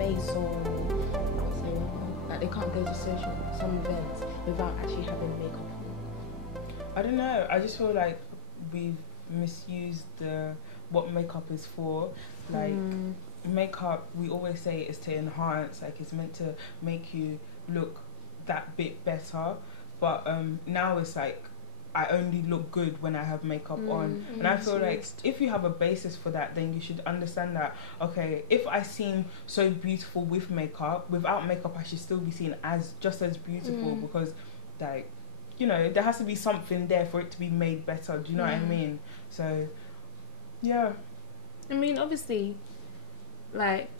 face or what's the word? Like they can't go to some events without actually having makeup on. I don't know. I just feel like we've misused what makeup is for. Like makeup, we always say is to enhance. Like it's meant to make you look that bit better. But now it's like I only look good when I have makeup on. And I feel like if you have a basis for that, then you should understand that, okay, if I seem so beautiful with makeup, without makeup I should still be seen as just as beautiful, because like, you know, there has to be something there for it to be made better. Do you know what I mean? So yeah, I mean, obviously, like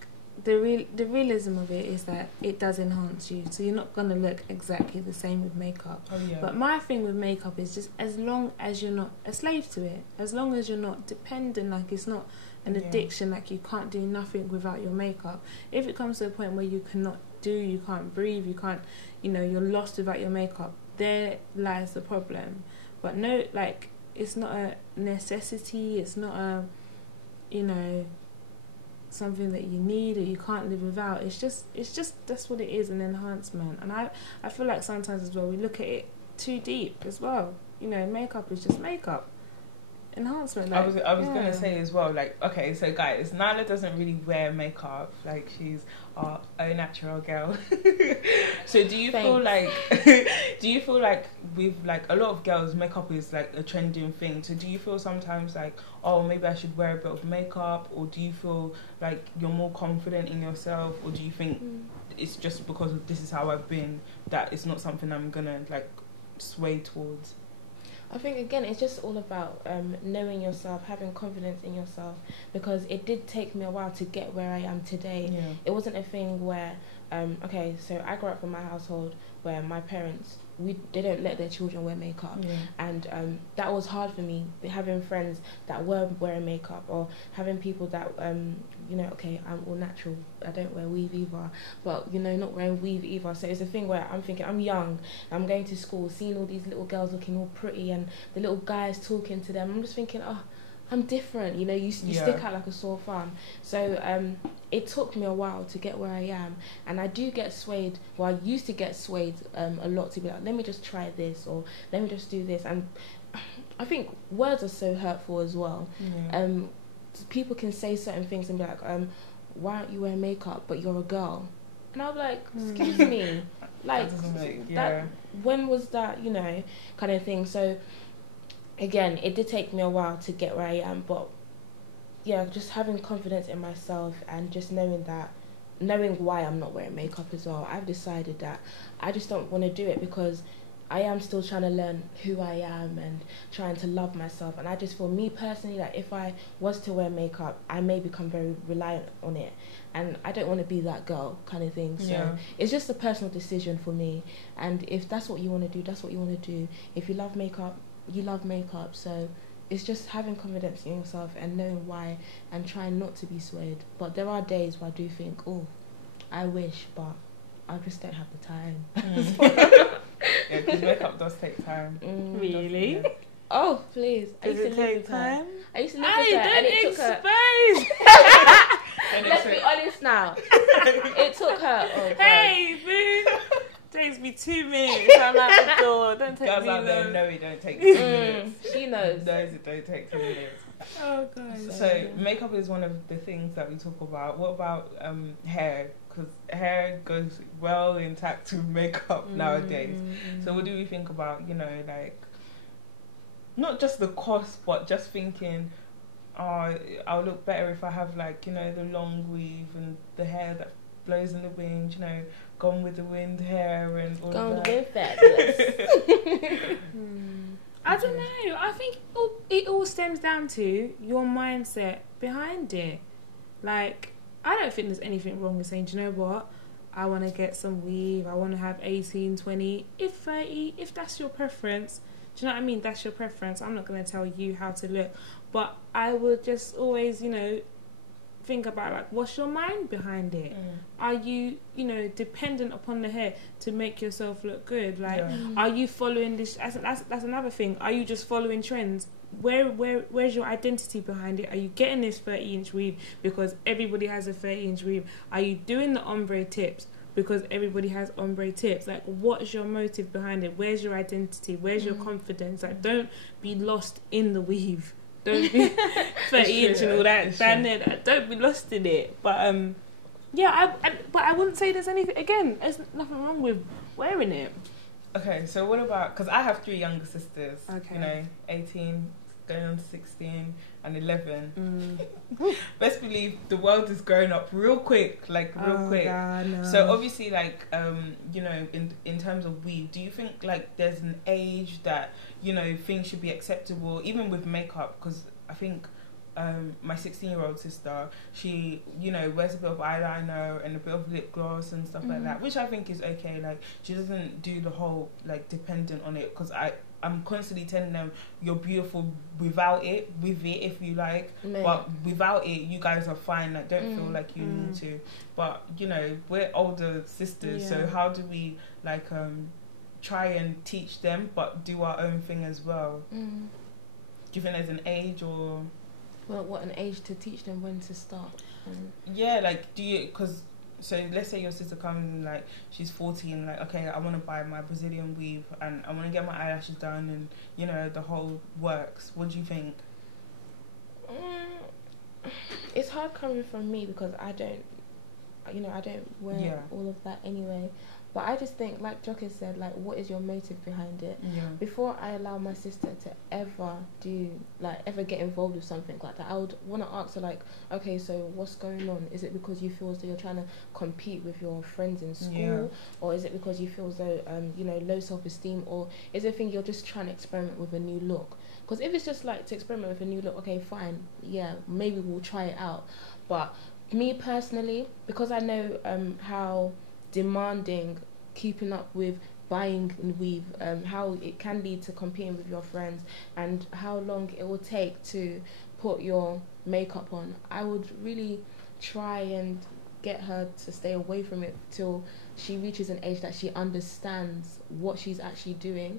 the realism of it is that it does enhance you, so you're not gonna look exactly the same with makeup. But my thing with makeup is just as long as you're not a slave to it, as long as you're not dependent, like it's not an addiction, like you can't do nothing without your makeup. If it comes to a point where you cannot do, you can't breathe, you can't, you know, you're lost without your makeup, there lies the problem. But no, like it's not a necessity, it's not a, you know, something that you need or you can't live without. It's just that's what it is, an enhancement. And I feel like sometimes as well we look at it too deep as well. You know, makeup is just makeup. Enhancement. Like, I was gonna say as well, like, okay, so guys, Nyla doesn't really wear makeup, like she's our au natural girl. So do you feel like with like a lot of girls, makeup is like a trending thing, so do you feel sometimes like, oh, maybe I should wear a bit of makeup, or do you feel like you're more confident in yourself, or do you think it's just because of this is how I've been that it's not something I'm gonna like sway towards? I think again it's just all about knowing yourself, having confidence in yourself, because it did take me a while to get where I am today. It wasn't a thing where okay, so I grew up in my household where my parents, they don't let their children wear makeup, and that was hard for me, having friends that were wearing makeup, or having people that you know, okay, I'm all natural, I don't wear weave either, but you know, not wearing weave either. So it's a thing where I'm thinking, I'm young, I'm going to school, seeing all these little girls looking all pretty and the little guys talking to them, I'm just thinking, oh, I'm different, you know, you stick out like a sore thumb. So it took me a while to get where I am, and I do get swayed, well, I used to get swayed a lot to be like, let me just try this, or let me just do this. And I think words are so hurtful as well. People can say certain things and be like, why aren't you wearing makeup, but you're a girl? And I'll be like, excuse me, like, that, when was that, you know, kind of thing. So again, it did take me a while to get where I am, but yeah, just having confidence in myself and just knowing why I'm not wearing makeup as well. I've decided that I just don't want to do it, because I am still trying to learn who I am and trying to love myself. And I just feel, me personally, that if I was to wear makeup, I may become very reliant on it, and I don't want to be that girl kind of thing. So it's just a personal decision for me, and if that's what you want to do, that's what you want to do. If you love makeup, you love makeup. So it's just having confidence in yourself and knowing why, and trying not to be swayed. But there are days where I do think, oh, I wish, but I just don't have the time. Yeah, because makeup does take time. Really? Yeah. Oh, please. Does it take time? I used to live with her, and it took her. Let's be honest now. It took her. Oh, hey, boo. Takes me 2 minutes. I'm at the door. Don't take girls me out there long. know it don't take 2 minutes. She knows. Knows it don't take 2 minutes. Oh god. So makeup is one of the things that we talk about. What about hair? Because hair goes well intact with makeup nowadays. So what do we think about, you know, like, not just the cost, but just thinking, oh, I'll look better if I have, like, you know, the long weave and the hair that blows in the wind, you know, gone with the wind hair and all Gone that. with fabulous. I don't know. I think it all stems down to your mindset behind it. Like, I don't think there's anything wrong with saying, do you know what? I want to get some weave. I want to have 18, 20, if 30, if that's your preference. Do you know what I mean? That's your preference. I'm not going to tell you how to look. But I would just always, you know, think about, like, what's your mind behind it? Are you, you know, dependent upon the hair to make yourself look good? Like, are you following this? That's another thing. Are you just following trends where's your identity behind it? Are you getting this 30-inch weave because everybody has a 30-inch weave? Are you doing the ombre tips because everybody has ombre tips? Like, what's your motive behind it? Where's your identity? Where's your confidence? Like, don't be lost in the weave. Don't be 30-inch and all that. Don't be lost in it. But yeah, but I wouldn't say there's anything. Again, there's nothing wrong with wearing it. Okay, so what about, because I have 3 younger sisters, you know, 18, going on 16 and 11. Best believe the world is growing up real quick, like real quick. God, no. So obviously, like, you know, in terms of weave, do you think like there's an age that, you know, things should be acceptable, even with makeup? Because I think my 16-year-old sister, she, you know, wears a bit of eyeliner and a bit of lip gloss and stuff like that, which I think is okay. Like, she doesn't do the whole, like, dependent on it, because I'm constantly telling them, you're beautiful without it, with it if you like, but without it, you guys are fine. Like, don't feel like you need to. But, you know, we're older sisters, so how do we, like, try and teach them, but do our own thing as well? Do you think there's an age or... Well, what, an age to teach them when to start? Yeah, like, do you, because, so let's say your sister comes, like, she's 14, like, okay, I want to buy my Brazilian weave and I want to get my eyelashes done and, you know, the whole works. What do you think? It's hard coming from me because I don't, you know, I don't wear all of that anyway. But I just think, like Joker said, like, what is your motive behind it? Before I allow my sister to ever get involved with something like that, I would want to ask her, like, okay, so what's going on? Is it because you feel as though you're trying to compete with your friends in school? Or is it because you feel as though, you know, low self-esteem? Or is it a thing you're just trying to experiment with a new look? Because if it's just, like, to experiment with a new look, okay, fine, yeah, maybe we'll try it out. But me personally, because I know how demanding keeping up with buying and weave, how it can lead to competing with your friends, and how long it will take to put your makeup on, I would really try and get her to stay away from it till she reaches an age that she understands what she's actually doing.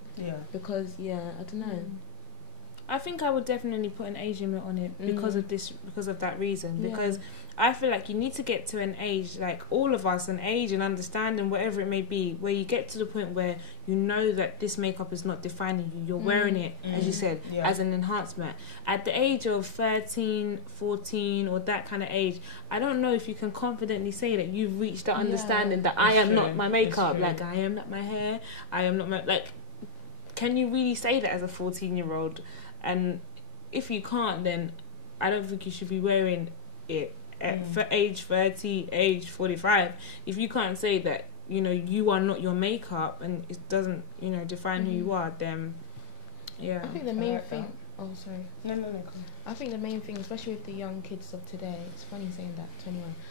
Because I don't know. I think I would definitely put an age limit on it because of that reason. Because I feel like you need to get to an age, like all of us, an age and understanding, whatever it may be, where you get to the point where you know that this makeup is not defining you. You're wearing it, as you said, as an enhancement. At the age of 13, 14, or that kind of age, I don't know if you can confidently say that you've reached that understanding that I am not my makeup, like I am not my hair, I am not my... Like, can you really say that as a 14-year-old? And if you can't, then I don't think you should be wearing it at age 30, age 45. If you can't say that, you know, you are not your makeup and it doesn't, you know, define who you are, then, I think the main thing... Oh, sorry. No. I think the main thing, especially with the young kids of today, it's funny saying that,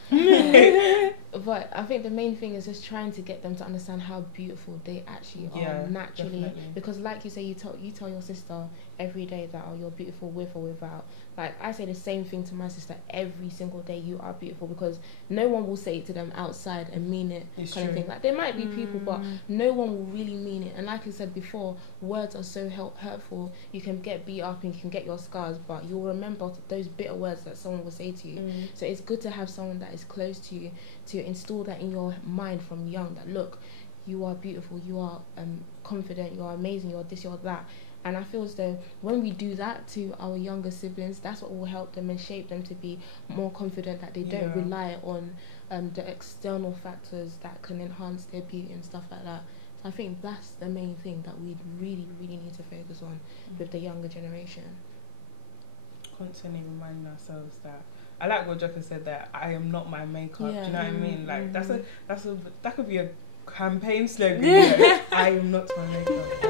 21. But I think the main thing is just trying to get them to understand how beautiful they actually are naturally. Definitely. Because, like you say, you tell your sister every day that, oh, you're beautiful with or without. Like, I say the same thing to my sister every single day, you are beautiful, because no one will say it to them outside and mean it, it's kind of thing. Like, there might be people, but no one will really mean it. And like I said before, words are so hurtful. You can get beat up and you can get your scars, but you'll remember those bitter words that someone will say to you. So it's good to have someone that is close to you to install that in your mind from young, that look, you are beautiful, you are confident, you are amazing, you're this, you're that. And I feel as though when we do that to our younger siblings, that's what will help them and shape them to be more confident, that they don't rely on the external factors that can enhance their beauty and stuff like that. So I think that's the main thing that we really, really need to focus on with the younger generation. Constantly reminding ourselves that, I like what Jocko said, that I am not my makeup. Do you know what I mean? Like, that could be a campaign slogan. I am not my makeup.